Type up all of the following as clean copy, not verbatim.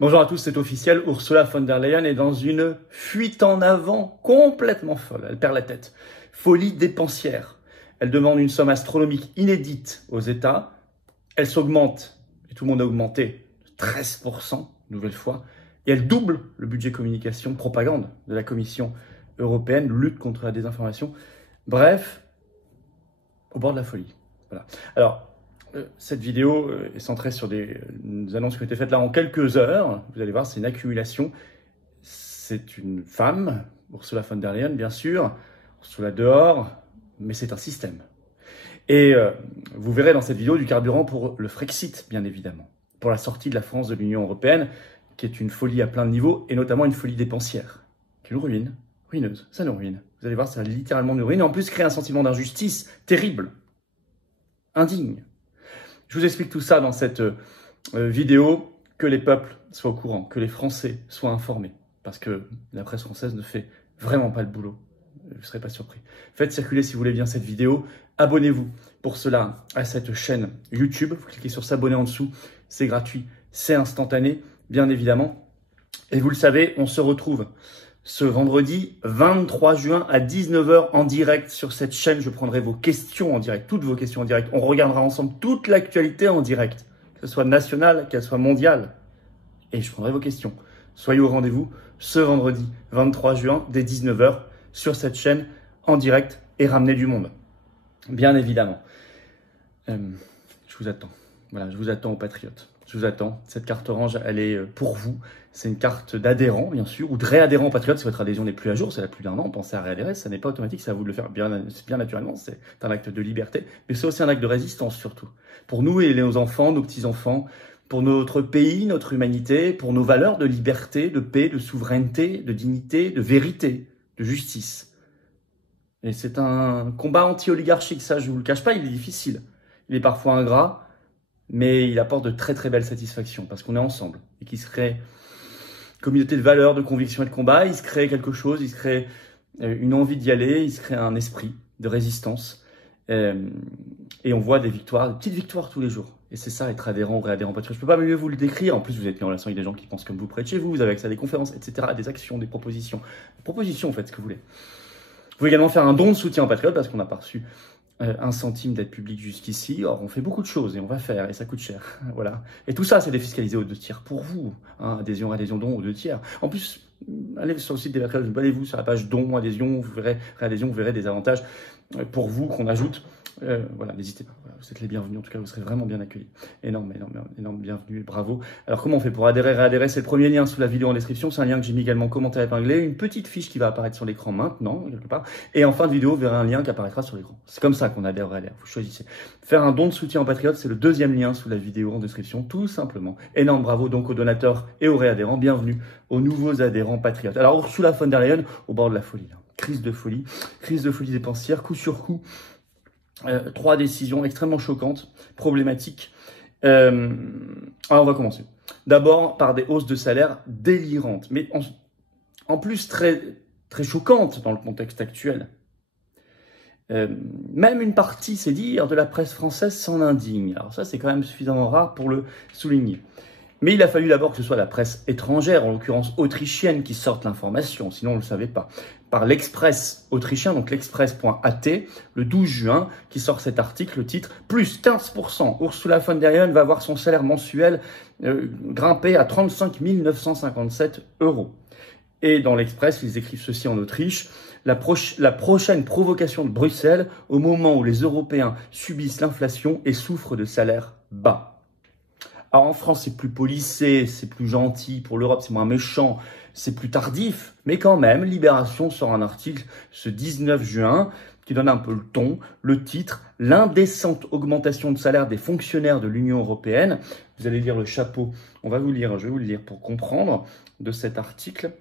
Bonjour à tous, c'est officiel, Ursula von der Leyen est dans une fuite en avant complètement folle. Elle perd la tête. Folie dépensière. Elle demande une somme astronomique inédite aux États. Elle s'augmente, et tout le monde a augmenté, de 13%, nouvelle fois. Et elle double le budget communication, propagande de la Commission européenne, lutte contre la désinformation. Bref, au bord de la folie. Voilà. Alors, cette vidéo est centrée sur des annonces qui ont été faites là en quelques heures. Vous allez voir, c'est une accumulation. C'est une femme, Ursula von der Leyen, bien sûr, Ursula dehors, mais c'est un système. Et vous verrez dans cette vidéo du carburant pour le Frexit, bien évidemment, pour la sortie de la France de l'Union européenne, qui est une folie à plein de niveaux, et notamment une folie dépensière, qui nous ruine, ruineuse, ça nous ruine. Vous allez voir, ça littéralement nous ruine, et en plus créer un sentiment d'injustice terrible, indigne. Je vous explique tout ça dans cette vidéo, que les peuples soient au courant, que les Français soient informés, parce que la presse française ne fait vraiment pas le boulot. Vous ne serez pas surpris. Faites circuler si vous voulez bien cette vidéo. Abonnez-vous pour cela à cette chaîne YouTube. Vous cliquez sur s'abonner en dessous. C'est gratuit, c'est instantané, bien évidemment. Et vous le savez, on se retrouve ce vendredi 23 juin à 19 h en direct sur cette chaîne. Je prendrai vos questions en direct, toutes vos questions en direct. On regardera ensemble toute l'actualité en direct, que ce soit nationale, qu'elle soit mondiale. Et je prendrai vos questions. Soyez au rendez-vous ce vendredi 23 juin dès 19 h sur cette chaîne en direct et ramener du monde. Bien évidemment. Je vous attends. Voilà, je vous attends aux patriotes. Je vous attends. Cette carte orange, elle est pour vous. C'est une carte d'adhérent, bien sûr, ou de réadhérent aux patriotes si votre adhésion n'est plus à jour. C'est la plus d'un an. Pensez à réadhérer. Ça n'est pas automatique. C'est à vous de le faire bien naturellement. C'est un acte de liberté. Mais c'est aussi un acte de résistance, surtout. Pour nous et nos enfants, nos petits-enfants, pour notre pays, notre humanité, pour nos valeurs de liberté, de paix, de souveraineté, de dignité, de vérité, de justice. Et c'est un combat anti-oligarchique, ça je vous le cache pas, il est difficile. Il est parfois ingrat, mais il apporte de très très belles satisfactions, parce qu'on est ensemble, et qu'il se crée une communauté de valeurs, de convictions et de combat, il se crée quelque chose, il se crée une envie d'y aller, il se crée un esprit de résistance, et on voit des victoires, des petites victoires tous les jours. Et c'est ça, être adhérent ou réadhérent patriote. Je peux pas mieux vous le décrire. En plus, vous êtes mis en relation avec des gens qui pensent comme vous près de chez vous. Vous avez accès à des conférences, etc., à des actions, des propositions. Des propositions, faites ce que vous voulez. Vous pouvez également faire un don de soutien aux patriotes parce qu'on n'a pas reçu 1 centime d'aide publique jusqu'ici. Or, on fait beaucoup de choses et on va faire et ça coûte cher. Voilà. Et tout ça, c'est défiscalisé aux 2 tiers pour vous. Hein, adhésion, don aux 2 tiers. En plus, allez sur le site des patriotes, allez-vous sur la page don, adhésion, vous verrez réadhésion, vous verrez des avantages pour vous qu'on ajoute. Voilà, n'hésitez pas. Voilà, vous êtes les bienvenus. En tout cas, vous serez vraiment bien accueillis. Énorme bienvenue. Bravo. Alors, comment on fait pour adhérer, réadhérer? C'est le premier lien sous la vidéo en description. C'est un lien que j'ai mis également commentaire épinglé. Une petite fiche qui va apparaître sur l'écran maintenant, quelque part. Et en fin de vidéo, vous verrez un lien qui apparaîtra sur l'écran. C'est comme ça qu'on adhère, réadhère. Vous choisissez. Faire un don de soutien aux patriotes, c'est le 2e lien sous la vidéo en description, tout simplement. Énorme bravo donc aux donateurs et aux réadhérents. Bienvenue aux nouveaux adhérents patriotes. Alors, Ursula von der Leyen, au bord de la folie. Crise de folie dépensière, coup sur coup. 3 décisions extrêmement choquantes, problématiques. Alors on va commencer. D'abord par des hausses de salaire délirantes, mais en plus très, très choquantes dans le contexte actuel. Même une partie, c'est dire, de la presse française s'en indigne. Alors ça, c'est quand même suffisamment rare pour le souligner. Mais il a fallu d'abord que ce soit la presse étrangère, en l'occurrence autrichienne, qui sorte l'information, sinon on ne le savait pas. Par l'Express autrichien, donc l'Express.at, le 12 juin, qui sort cet article, le titre « Plus 15%, Ursula von der Leyen va voir son salaire mensuel grimper à 35 957 €. Et dans l'Express, ils écrivent ceci en Autriche, la prochaine provocation de Bruxelles au moment où les Européens subissent l'inflation et souffrent de salaires bas. Alors en France, c'est plus policé, c'est plus gentil. Pour l'Europe, c'est moins méchant, c'est plus tardif. Mais quand même, Libération sort un article ce 19 juin qui donne un peu le ton, le titre « L'indécente augmentation de salaire des fonctionnaires de l'Union européenne ». Vous allez lire le chapeau, je vais vous le lire pour comprendre de cet article.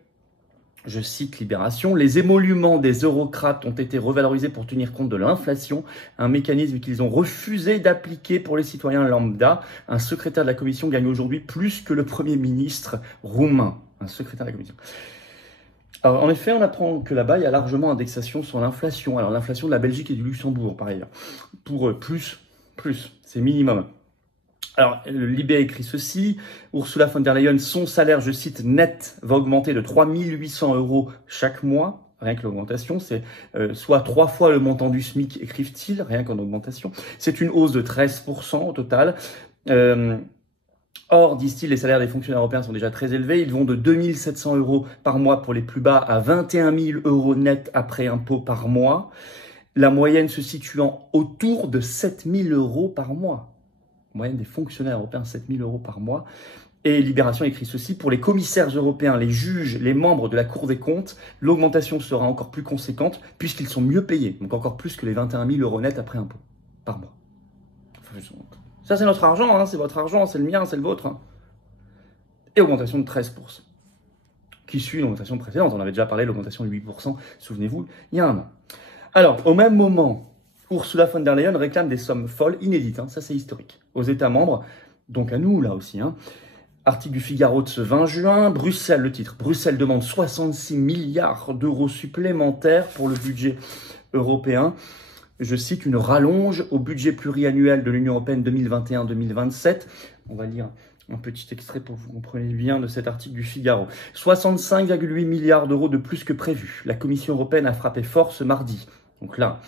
Je cite Libération, « Les émoluments des eurocrates ont été revalorisés pour tenir compte de l'inflation, un mécanisme qu'ils ont refusé d'appliquer pour les citoyens lambda. Un secrétaire de la Commission gagne aujourd'hui plus que le Premier ministre roumain. » Un secrétaire de la Commission. Alors, en effet, on apprend que là-bas, il y a largement indexation sur l'inflation. Alors, l'inflation de la Belgique et du Luxembourg, par ailleurs. Pour plus, c'est minimum. Alors, le Libé écrit ceci, Ursula von der Leyen, son salaire, je cite, net, va augmenter de 3 800 € chaque mois. Rien que l'augmentation, c'est soit 3 fois le montant du SMIC, écrivent-ils, rien qu'en augmentation. C'est une hausse de 13% au total. Or, disent-ils, les salaires des fonctionnaires européens sont déjà très élevés. Ils vont de 2 700 € par mois pour les plus bas à 21 000 € net après impôt par mois. La moyenne se situant autour de 7 000 € par mois. Moyenne des fonctionnaires européens, 7 000 € par mois. Et Libération écrit ceci, pour les commissaires européens, les juges, les membres de la Cour des comptes, l'augmentation sera encore plus conséquente puisqu'ils sont mieux payés, donc encore plus que les 21 000 € net après impôt par mois. Ça, c'est notre argent, hein, c'est votre argent, c'est le mien, c'est le vôtre. Hein. Et augmentation de 13%, qui suit l'augmentation précédente. On avait déjà parlé de l'augmentation de 8%, souvenez-vous, il y a un an. Alors, au même moment, Ursula von der Leyen réclame des sommes folles, inédites, hein, ça c'est historique, aux États membres, donc à nous là aussi. Hein. Article du Figaro de ce 20 juin, Bruxelles, le titre, Bruxelles demande 66 milliards € supplémentaires pour le budget européen. Je cite, une rallonge au budget pluriannuel de l'Union européenne 2021-2027. On va lire un petit extrait pour que vous compreniez bien de cet article du Figaro. 65,8 milliards € de plus que prévu. La Commission européenne a frappé fort ce mardi. Donc là,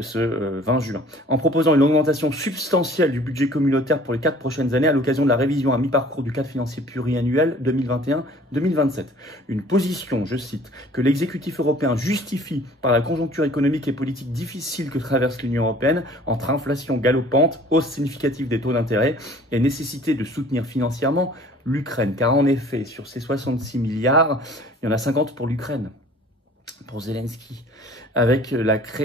ce 20 juin, en proposant une augmentation substantielle du budget communautaire pour les 4 prochaines années à l'occasion de la révision à mi-parcours du cadre financier pluriannuel 2021-2027. Une position, je cite, que l'exécutif européen justifie par la conjoncture économique et politique difficile que traverse l'Union européenne, entre inflation galopante, hausse significative des taux d'intérêt et nécessité de soutenir financièrement l'Ukraine. Car en effet, sur ces 66 milliards, il y en a 50 pour l'Ukraine, pour Zelensky, avec,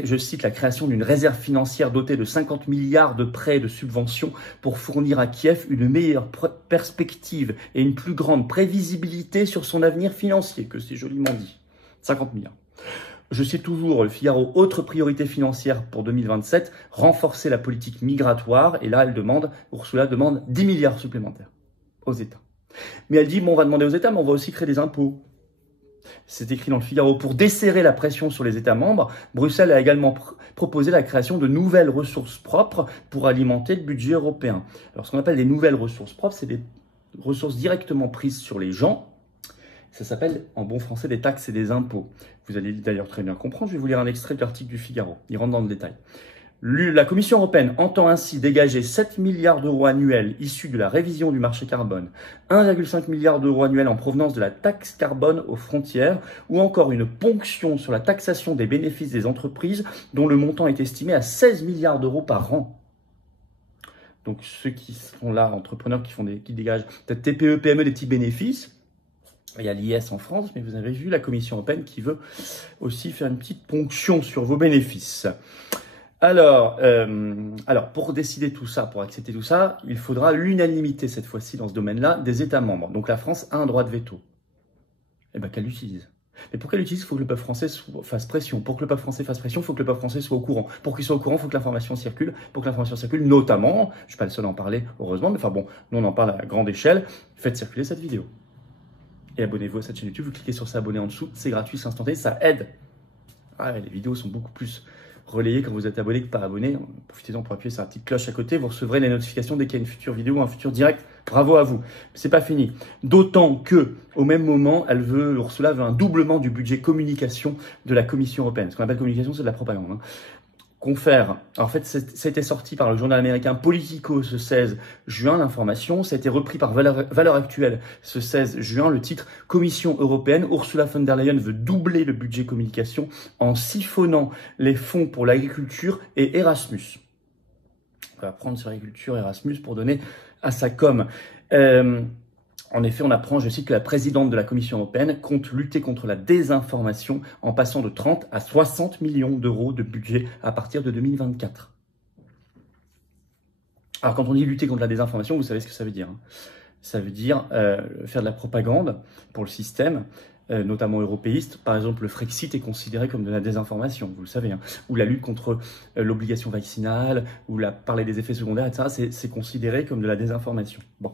je cite, la création d'une réserve financière dotée de 50 milliards de prêts et de subventions pour fournir à Kiev une meilleure perspective et une plus grande prévisibilité sur son avenir financier, que c'est joliment dit. 50 milliards. Je cite toujours le Figaro, autre priorité financière pour 2027, renforcer la politique migratoire, et là Ursula demande 10 milliards supplémentaires aux États. Mais elle dit, bon, on va demander aux États, mais on va aussi créer des impôts. C'est écrit dans le Figaro. Pour desserrer la pression sur les États membres, Bruxelles a également proposé la création de nouvelles ressources propres pour alimenter le budget européen. Alors, ce qu'on appelle des nouvelles ressources propres, c'est des ressources directement prises sur les gens. Ça s'appelle, en bon français, des taxes et des impôts. Vous allez d'ailleurs très bien comprendre. Je vais vous lire un extrait de l'article du Figaro. Il rentre dans le détail. La Commission européenne entend ainsi dégager 7 milliards € annuels issus de la révision du marché carbone, 1,5 milliard € annuels en provenance de la taxe carbone aux frontières, ou encore une ponction sur la taxation des bénéfices des entreprises dont le montant est estimé à 16 milliards € par an. Donc ceux qui sont là, entrepreneurs qui dégagent peut-être TPE, PME, des petits bénéfices, il y a l'IS en France, mais vous avez vu la Commission européenne qui veut aussi faire une petite ponction sur vos bénéfices. Alors, pour décider tout ça, pour accepter tout ça, il faudra l'unanimité cette fois-ci dans ce domaine-là des États membres. Donc la France a un droit de veto. Eh bien, qu'elle l'utilise. Mais pour qu'elle l'utilise, il faut que le peuple français fasse pression. Pour que le peuple français fasse pression, il faut que le peuple français soit au courant. Pour qu'il soit au courant, il faut que l'information circule. Pour que l'information circule, notamment, je ne suis pas le seul à en parler, heureusement, mais enfin bon, nous on en parle à grande échelle, faites circuler cette vidéo. Et abonnez-vous à cette chaîne YouTube, vous cliquez sur s'abonner en dessous, c'est gratuit, c'est instantané, ça aide. Ah, les vidéos sont beaucoup plus relayées quand vous êtes abonné que pas abonné. Profitez-en pour appuyer sur la petite cloche à côté, vous recevrez les notifications dès qu'il y a une future vidéo ou un futur direct. Bravo à vous. C'est pas fini. D'autant que, au même moment, Ursula veut un doublement du budget communication de la Commission européenne. Ce qu'on appelle communication, c'est de la propagande. Hein. Confère. Alors, en fait, c'était sorti par le journal américain Politico ce 16 juin, l'information. Ça a été repris par Valeurs Actuelles ce 16 juin, le titre « Commission européenne, Ursula von der Leyen veut doubler le budget communication en siphonnant les fonds pour l'agriculture et Erasmus ». On va prendre sur l'agriculture Erasmus pour donner à sa com'. En effet, on apprend, je cite, que la présidente de la Commission européenne compte lutter contre la désinformation en passant de 30 à 60 millions d'euros de budget à partir de 2024. Alors, quand on dit lutter contre la désinformation, vous savez ce que ça veut dire. Hein. Ça veut dire faire de la propagande pour le système, notamment européiste. Par exemple, le Frexit est considéré comme de la désinformation, vous le savez. Hein. Ou la lutte contre l'obligation vaccinale, ou parler des effets secondaires, etc. C'est considéré comme de la désinformation. Bon.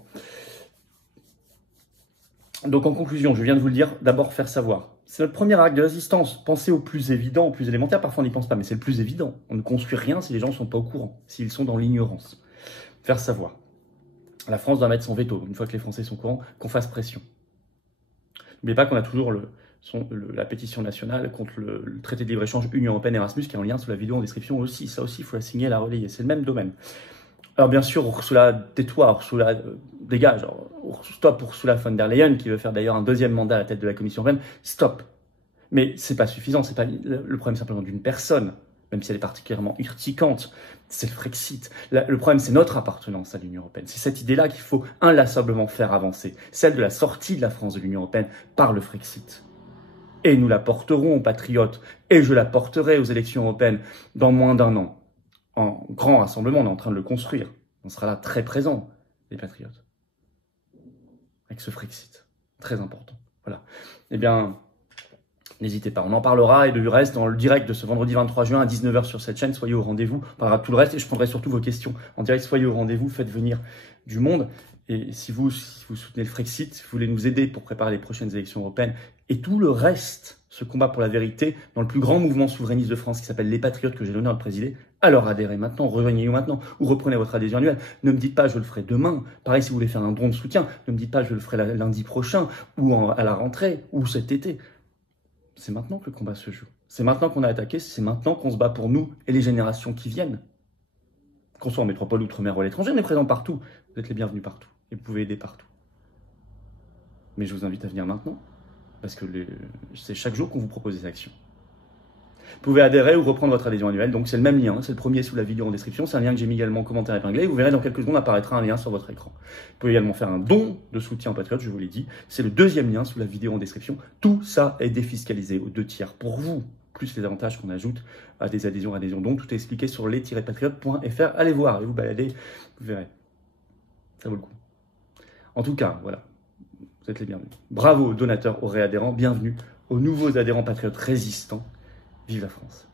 Donc en conclusion, je viens de vous le dire, d'abord faire savoir. C'est notre premier acte de résistance. Pensez au plus évident, au plus élémentaire. Parfois on n'y pense pas, mais c'est le plus évident. On ne construit rien si les gens ne sont pas au courant, s'ils sont dans l'ignorance. Faire savoir. La France doit mettre son veto, une fois que les Français sont courants, qu'on fasse pression. N'oubliez pas qu'on a toujours la pétition nationale contre le traité de libre-échange Union Européenne-Erasmus, qui est en lien sous la vidéo en description aussi. Ça aussi, il faut la signer et la relayer. C'est le même domaine. Alors bien sûr, Ursula, tais-toi, Ursula, dégage. Alors, stop Ursula von der Leyen, qui veut faire d'ailleurs un deuxième mandat à la tête de la Commission européenne. Stop. Mais c'est pas suffisant, c'est pas le problème simplement d'une personne, même si elle est particulièrement urticante, c'est le Frexit. Le problème, c'est notre appartenance à l'Union européenne. C'est cette idée-là qu'il faut inlassablement faire avancer, celle de la sortie de la France de l'Union européenne par le Frexit. Et nous la porterons aux patriotes, et je la porterai aux élections européennes dans moins d'1 an. En grand rassemblement, on est en train de le construire. On sera là très présents, les patriotes. Avec ce Frexit. Très important. Voilà. Eh bien, n'hésitez pas, on en parlera et du reste dans le direct de ce vendredi 23 juin à 19 h sur cette chaîne. Soyez au rendez-vous, on parlera de tout le reste et je prendrai surtout vos questions en direct. Soyez au rendez-vous, faites venir du monde. Et si vous soutenez le Frexit, si vous voulez nous aider pour préparer les prochaines élections européennes et tout le reste, ce combat pour la vérité, dans le plus grand mouvement souverainiste de France qui s'appelle Les Patriotes, que j'ai l'honneur de présider, alors adhérez maintenant, rejoignez-nous maintenant ou reprenez votre adhésion annuelle. Ne me dites pas je le ferai demain. Pareil, si vous voulez faire un don de soutien, ne me dites pas je le ferai lundi prochain ou à la rentrée ou cet été. C'est maintenant que le combat se joue. C'est maintenant qu'on a attaqué, c'est maintenant qu'on se bat pour nous et les générations qui viennent. Qu'on soit en métropole, outre-mer ou à l'étranger, on est présent partout. Vous êtes les bienvenus partout et vous pouvez aider partout. Mais je vous invite à venir maintenant, parce que c'est chaque jour qu'on vous propose des actions. Vous pouvez adhérer ou reprendre votre adhésion annuelle, donc c'est le même lien, c'est le premier sous la vidéo en description, c'est un lien que j'ai mis également en commentaire épinglé, vous verrez dans quelques secondes apparaîtra un lien sur votre écran. Vous pouvez également faire un don de soutien aux patriotes, je vous l'ai dit, c'est le deuxième lien sous la vidéo en description, tout ça est défiscalisé aux 2/3 pour vous, plus les avantages qu'on ajoute à des adhésions dons, tout est expliqué sur les-patriotes.fr, allez voir et vous baladez, vous verrez, ça vaut le coup. En tout cas, voilà, vous êtes les bienvenus. Bravo aux donateurs, aux réadhérents, bienvenue aux nouveaux adhérents patriotes résistants. Vive la France!